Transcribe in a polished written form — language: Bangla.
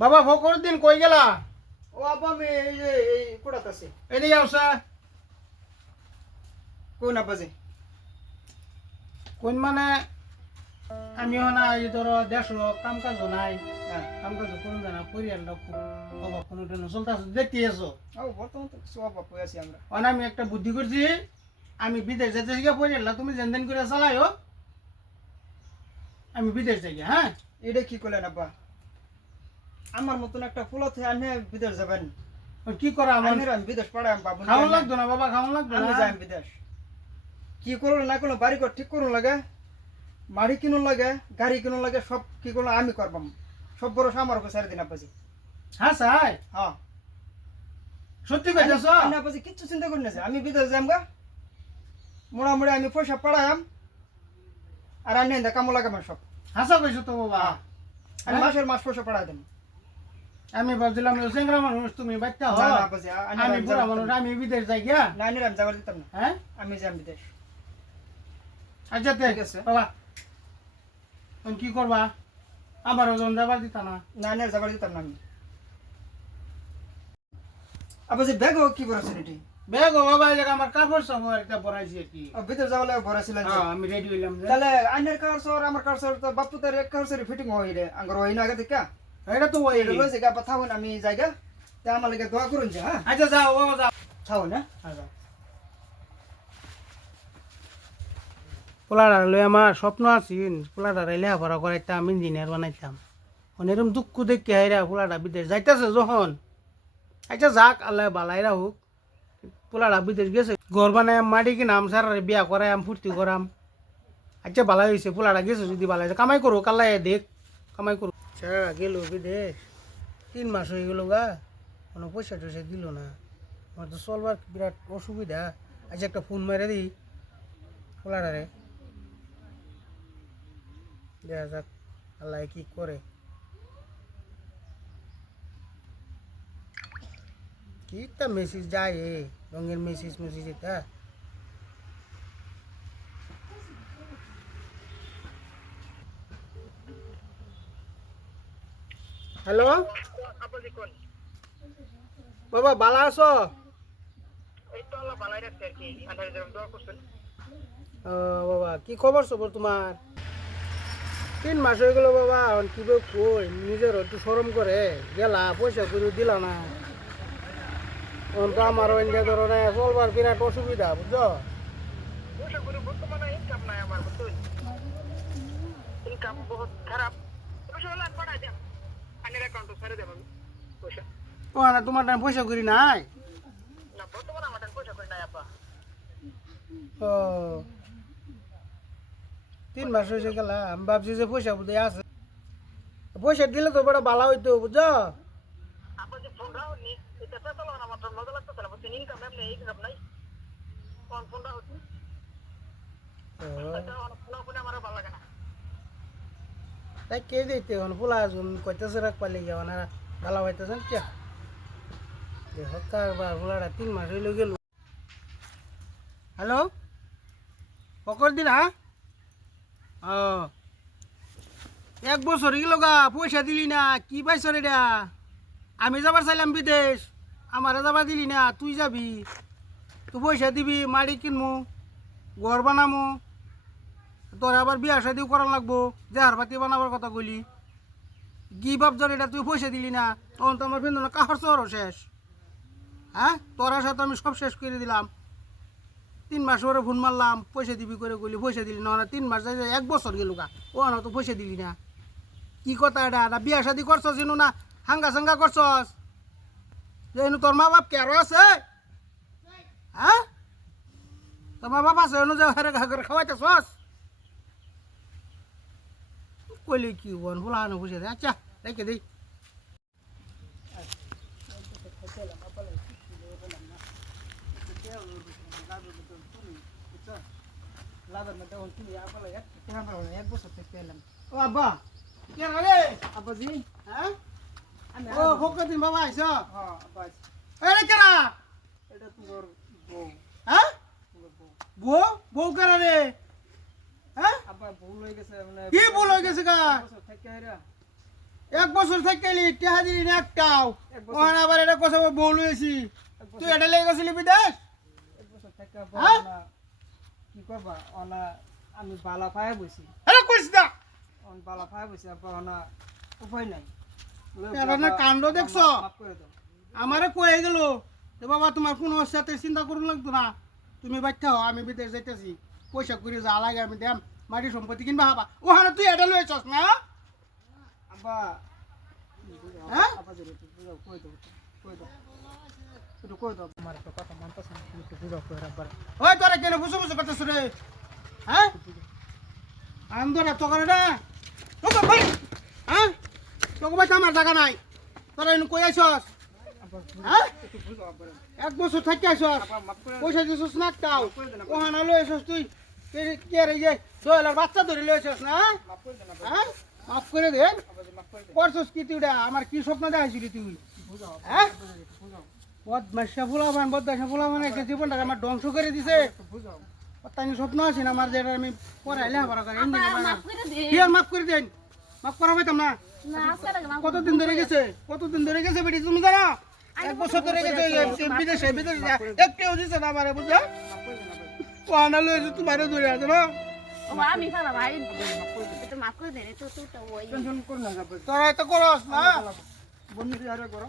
বাবা ফকর দিন কই গেলা? ও আব্বা আমি এই যে এই কোড়াত আছে। এদিকে আসা। কোন আব্বাজি? কোন মানে আমিও না এই ধরো দেশ কাম কাজ নাই, হ্যাঁ কাম কাজ করুন না, পরিয়ালটা খুব অভাব কোনো চলতেছে, দেখতে আছো। ও বর্তমান তো কিছু অভাব হয়ে আছি আমরা। অন আমি একটা বুদ্ধি করছি, আমি বিদেশ যেতে শিখে পরিয়ালটা তুমি যেন করে চালাইও, আমি বিদেশ যাই। হ্যাঁ এটা কি করলেন আব্বা? আমার মতন একটা ফুলত আনে বিদেশ যাবেন? কি করা আমার আমি বিদেশ পড়াম বাবু। খাওয়ান লাগতো না বাবা, খাওয়ান লাগতো আমি না। যাই বিদেশ। কি করলো না করলো বাড়ি ঘর ঠিক করুন লাগে, মাড়ি কিনুন লাগে, গাড়ি কিনুন লাগে, সব কি করলো আমি করবাম। সব বড় আমার উপর ছেড়ে দিন আব্বাজি। হ্যাঁ সাই হ্যাঁ সত্যি কইতেছ? আব্বাজি কিচ্ছু চিন্তা করি না যে আমি বিদেশ যাম গা, মোড়ামুড়ি আমি পয়সা পড়ায়াম আর আনি কামো লাগাম সব। হাসা কইছো তো বাবা। আমি মাসের মাস পয়সা পড়াই দেন। আমি ভাবছিলাম চেংরা মানুষ তুমি বাচ্চা হ, না না আব্বাজি আমি বুড়া মানুষ, আমি বিদেশ যাই গিয়া। না আমি যাবার দিতাম না। হ্যাঁ আমি যাম বিদেশ। আচ্ছা ঠিক আছে। বাবা তুমি কি করবা? আমার ওজন যাবার দিতা না। না না যাবার দিতাম না আমি। আব্বাজি ব্যাগ কি বলেছেন এটি? বেগ বাবা, এই জায়গা আমার কাপড় সাপড় একটা বড়াইছি কি। ভিতর যাওয়ালে ভরাছিলেন যে? হ্যাঁ আমি রেডি হইলাম যে। তাহলে আইনের কারসর আমার কারসর তো বাপু তার এক কারসর ফিটিং হই রে আঙ্গর হই না আগে থেকে। এটা তো ওই এটা লই জায়গা পাঠাউন আমি জায়গা তে আমার লাগে দোয়া করুন যে। হ্যাঁ আচ্ছা যাও বাবা যাও। থাও না। আচ্ছা পোলাডার লই আমার স্বপ্ন আছেন, পোলাডার লেখাপড়া করাইতাম, ইঞ্জিনিয়ার বানাইতাম। এরকম দুঃখ দেখে হাইরা পোলাডা বিদেশ যাইতেছে যখন। আচ্ছা যাক, আল্লাহ বালাই রাখুক। পোলাডা বিদেশ গেছে, ঘর বানাই মাটি কিনাম, সারারে বিয়া করাইম, ফুর্তি করাম। আচ্ছা বালাই হয়েছে, পোলাডা গেছে যদি বালাই কামাই করো, কাল্লাই দেখ কামাই করো। সারা গেল বিদেশ, 3 মাস হয়ে গেল গা, কোনো পয়সা টয়সা দিল না। আমার তো চলবার বিরাট অসুবিধা। আচ্ছা একটা ফোন মেরে দিই পোলাডারে, দেখা যাক আল্লাহ কি করে। কি একটা মেসেজ যায় রঙের মেসেজ মেসেজ এটা। হ্যালো বাবা, বালা আছো? বাবা কি খবর সবর তোমার? 3 মাস হয়ে গেল বাবা, এখন কি কই, নিজের একটু শরম করে গেলা, পয়সা করে দিলা না। এখন তো আমার অন্য ধরনের চলবার বিরাট অসুবিধা, বুঝছো? ইনকাম বহুত খারাপ। আনের অ্যাকাউন্টে ছেড়ে দেবেন পয়সা। ও না, তোমার টাইম পয়সা করি নাই? না বর্তমানে আমার পয়সা করে নাই আপা। ও 3 মাস হয়েছে গেলা, আমি ভাবছি যে পয়সা বুঝে আছে। পয়সা দিলে তো বড় ভালো হইতো, বুঝছো? আপনি যে ফোন রাখুন নি, এটা তো চলো না, আমার মজা লাগতেছে না, বুঝছেন? ইনকাম নেই, ইনকাম নাই। ফোন রাখুন, এটা ফোন ফোনে আমার ভালো লাগে না। তাই কে দিতে এখন ফুলা আজুন কইতেছে রাখ পালি যাওয়া না, ভালো হইতেছেন কে হকার বা ফুলাটা 3 মাস হইলে গেল। হ্যালো ফকর দিন, হ্যাঁ ও 1 বছর গেল গা, পয়সা দিলি না, কি পাইছ রেডা? আমি যাবার চাইলাম বিদেশ, আমারে যাবার দিলি না, তুই যাবি, তুই পয়সা দিবি, মাড়ি কিনমু, ঘর বানামু, তোর আবার বিয়া শাদিও করার লাগবো, জেহার পাতি বানাবার কথা কইলি, কি ভাবছর এটা? তুই পয়সা দিলি না, তখন তো আমার বিন্দু কাহর চরও শেষ। হ্যাঁ তোর সাথে আমি সব শেষ করে দিলাম। 3 মাস পরে ফোন মারলাম, পয়সা দিবি করে কইলি, পয়সা দিলি না। 3 মাস যাই 1 বছর গেল গা, ও না তো পয়সা দিলি না। কি কথা এটা? এটা বিয়া শাদি করছস এনু না হাঙ্গা সাঙ্গা করছস? এনু তোর মা বাপ কে আরো আছে? হ্যাঁ তোর মা বাপ আছে এনু যে খাওয়াইতেছস? কইলে কি বল ফুলা আনো বুঝে দে। আচ্ছা রেখে দিই। ও আব্বা কে রে? আব্বাজি হ্যাঁ আমি ও ফকর দিন বাবা আইছ? হ্যাঁ আব্বাজি এরে কেরা? এটা তোমার বউ। হ্যাঁ তোমার বউ। বউ বউ কেরা রে? হ্যাঁ আব্বা ভুল হয়ে গেছে মানে কি ভুল হয়ে গেছে গা? বছর থেকে এরা এক বছর থেকে টেহা দিলি না একটাও এক বছর। ওখানে আবার এটা কথা বউ লইছি তুই এটা লেগে গেছিলি বিদেশ এক বছর থেকে হ্যাঁ? কি করবা অনা আমি বালা পায়ে বসি এটা কইস না অন বালা পায়ে বসি আব্বা অনা উপায় নাই এবার না কাণ্ড দেখছো? মাফ করে দাও আমারে কয়ে গেল যে বাবা তোমার কোনো সাথে চিন্তা করুন লাগতো না তুমি বাচ্চা হও আমি বিদেশ যাইতেছি পয়সা করে যা লাগে আমি দেম মাটি সম্পত্তি কিনবা হাবা ওখানে তুই এটা লইছস না আব্বা হ্যাঁ? আব্বা যদি একটু বুঝাও কই দাও একটু কই দাও আমার একটা কথা মানতেছ না তুমি একটু বুঝাও কই আব্বার ওই তোরা কেন বুঝো বুঝো করতেছ রে হ্যাঁ আন্দোরা তো করে না তোকে ভাই হ্যাঁ তোকে ভাই আমার জায়গা নাই তোরা এনে কই আইছস আব্বা হ্যাঁ একটু বুঝাও আব্বার এক বছর থাকি আইছস আব্বা মাফ করে পয়সা দিছস না তাও করে দেন ওখানে লইছস তুই কে রে যে দোয়েলার বাচ্চা ধরে লইছস না মাফ করে দেন আব্বা হ্যাঁ মাফ করে দেন আব্বা মাফ করে দেন করছস কি তুই আমার কি স্বপ্ন দেখাইছিলি তুই বুঝাও হ্যাঁ বুঝাও বদমাসা ফুলাবান একটা জীবনটাকে আমার ধ্বংস করে দিছে বুঝাও তাই স্বপ্ন আছে না আমার যেটা আমি পড়াইলে আবার করে মাফ করে দে। কি আর মাফ করে দেন মাফ করা পাইতাম না না, আজকে লাগে মাফ কতদিন ধরে গেছে বেটি তুমি জানো এক বছর ধরে গেছে বিদেশে একটাও দিছে না আমারে বুঝলা মাফ করে দেন আব্বা কোয়ানা লয়েছে তোমারে ধরে আছে না ও আমি খারাপ ভাই একটু মাফ করে দে রে তো ওই টেনশন করো না আব্বা তোরা এত করস না বন্ধু আরে করো